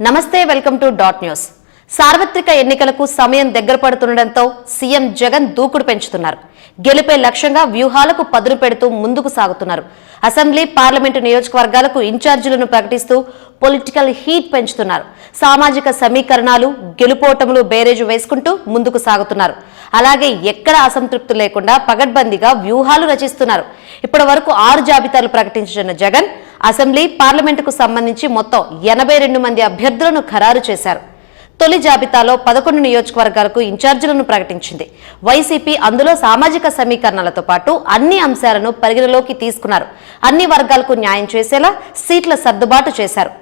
నమస్తే welcome to dot news. సార్వత్రిక ఎన్నికలకు సమయం దగ్గర పడుతుండటంతో సీఎం జగన్ దూకుడు పెంచుతున్నారు. గెలిపే లక్ష్యంగా వ్యూహాలకు పదును పెడుతూ ముందుకు సాగుతున్నారు. అసెంబ్లీ పార్లమెంటు నియోజకవర్గాలకు ఇన్ఛార్జీలను ప్రకటిస్తూ పొలిటికల్ హీట్ పెంచుతున్నారు. సామాజిక సమీకరణాలు గెలుపోటములు బేరేజు వేసుకుంటూ ముందుకు సాగుతున్నారు. అలాగే ఎక్కడ అసంతృప్తి లేకుండా పగడ్బందీగా వ్యూహాలు రచిస్తున్నారు. ఇప్పటి వరకు ఆరు జాబితాలు ప్రకటించిన జగన్ అసెంబ్లీ పార్లమెంటుకు సంబంధించి మొత్తం ఎనభై రెండు మంది అభ్యర్థులను ఖరారు చేశారు. తొలి జాబితాలో పదకొండు నియోజకవర్గాలకు ఇన్ఛార్జీలను ప్రకటించింది. వైసీపీ అందులో సామాజిక సమీకరణలతో పాటు అన్ని అంశాలను పరిగణలోకి తీసుకున్నారు. అన్ని వర్గాలకు న్యాయం చేసేలా సీట్ల సర్దుబాటు చేశారు.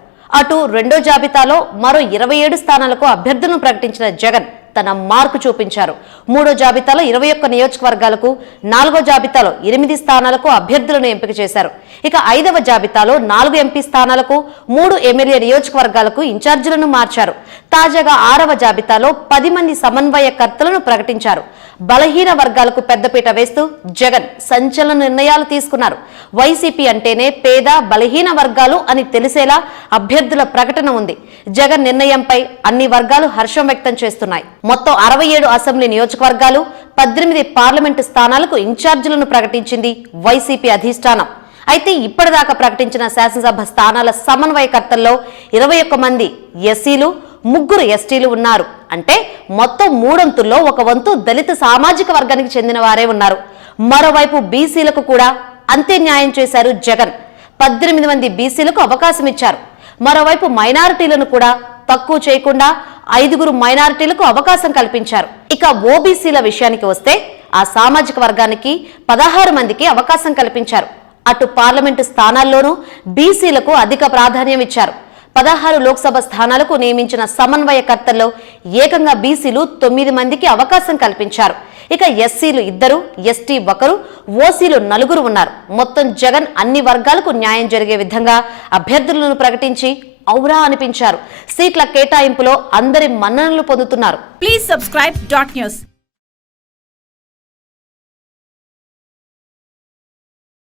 అటు రెండో జాబితాలో మరో ఇరవై ఏడు స్థానాలకు అభ్యర్థులను ప్రకటించిన జగన్ తన మార్కు చూపించారు. మూడో జాబితాలో ఇరవై ఒక్క నియోజకవర్గాలకు నాలుగో జాబితాలో ఎనిమిది స్థానాలకు అభ్యర్థులను ఎంపిక చేశారు. ఇక ఐదవ జాబితాలో నాలుగు ఎంపీ స్థానాలకు మూడు ఎమ్మెల్యే నియోజకవర్గాలకు ఇన్ఛార్జీలను మార్చారు. తాజాగా ఆరవ జాబితాలో పది మంది సమన్వయకర్తలను ప్రకటించారు. బలహీన వర్గాలకు పెద్దపీట వేస్తూ జగన్ సంచలన నిర్ణయాలు తీసుకున్నారు. వైసీపీ అంటేనే పేద బలహీన వర్గాలు అని తెలిసేలా అభ్యర్థుల ప్రకటన ఉంది. జగన్ నిర్ణయంపై అన్ని వర్గాలు హర్షం వ్యక్తం చేస్తున్నాయి. మొత్తం అరవై ఏడు అసెంబ్లీ నియోజకవర్గాలు పద్దెనిమిది పార్లమెంటు స్థానాలకు ఇన్ఛార్జీలను ప్రకటించింది వైసీపీ అధిష్టానం. అయితే ఇప్పటిదాకా ప్రకటించిన శాసనసభ స్థానాల సమన్వయకర్తల్లో ఇరవై ఒక్క మంది ఎస్సీలు ముగ్గురు ఎస్టీలు ఉన్నారు. అంటే మొత్తం మూడొంతుల్లో ఒక వంతు దళిత సామాజిక వర్గానికి చెందిన వారే ఉన్నారు. మరోవైపు బీసీలకు కూడా అంతే న్యాయం చేశారు జగన్. పద్దెనిమిది మంది బీసీలకు అవకాశం ఇచ్చారు. మరోవైపు మైనారిటీలను కూడా తక్కువ చేయకుండా ఐదుగురు మైనారిటీలకు అవకాశం కల్పించారు. ఇక ఓబీసీల విషయానికి వస్తే ఆ సామాజిక వర్గానికి పదహారు మందికి అవకాశం కల్పించారు. అటు పార్లమెంటు స్థానాల్లోనూ బీసీలకు అధిక ప్రాధాన్యం ఇచ్చారు. పదహారు లోక్సభ స్థానాలకు నియమించిన సమన్వయకర్తల్లో ఏకంగా బీసీలు తొమ్మిది మందికి అవకాశం కల్పించారు. ఇక ఎస్సీలు ఇద్దరు ఎస్టీ ఒకరు ఓసీలు నలుగురు ఉన్నారు. మొత్తం జగన్ అన్ని వర్గాలకు న్యాయం జరిగే విధంగా అభ్యర్థులను ప్రకటించి ఔరా అనిపించారు. సీట్ల కేటాయింపులో అందరి మన్ననలు పొందుతున్నారు. Please subscribe dot news